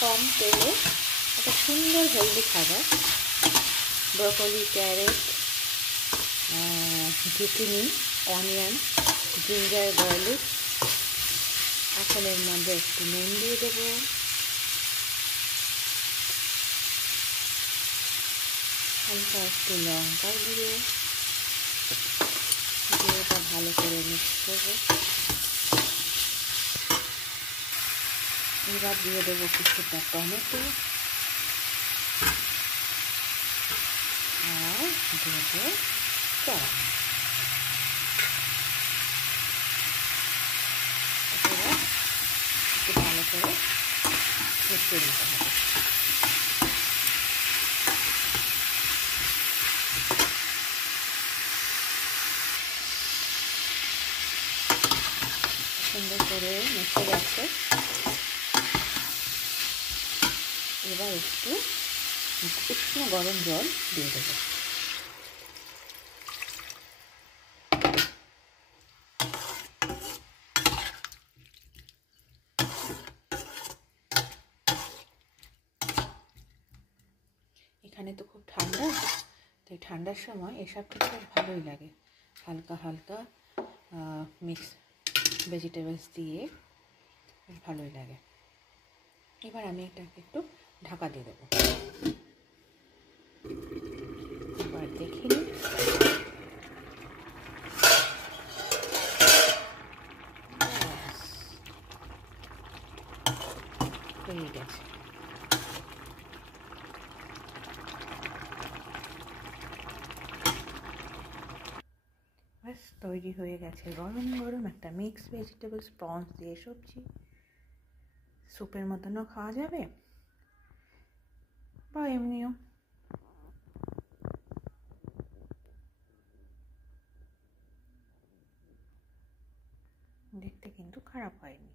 কম তেলে একটা সুন্দর হেলদি খাবার। Broccoli, carrot, zucchini, onion, ginger, garlic. এখন এর মধ্যে একটু নুন দিয়ে দেবো, হালকা একটু লঙ্কার গুঁড়ো দিয়ে এটা ভালো করে মিক্স করবো। এবার দিয়ে দেবো কিছুটা টমেটো আর দেবো টক। এবার একটু ভালো করে মিশিয়ে দিতে হবে। সুন্দর করে মিশে গেছে। এবার একটু উষ্ণ গরম জল দিয়ে দেবো। এখানে তো খুব ঠান্ডা, তাই ঠান্ডার সময় এসব খেতে বেশ ভালোই লাগে। হালকা হালকা মিক্স ভেজিটেবলস দিয়ে বেশ ভালোই লাগে। এবার আমি এটাকে একটু ঢাকা দিয়ে দেবো। এবার দেখে নিই। হয়ে গেছে। ব্যাস তৈরি হয়ে গেছে গরম গরম একটা মিক্স ভেজিটেবলস প্রনস দিয়ে সবজি। স্যুপের মতনও খাওয়া যাবে বা এমনিও। দেখতে কিন্তু খারাপ হয়নি।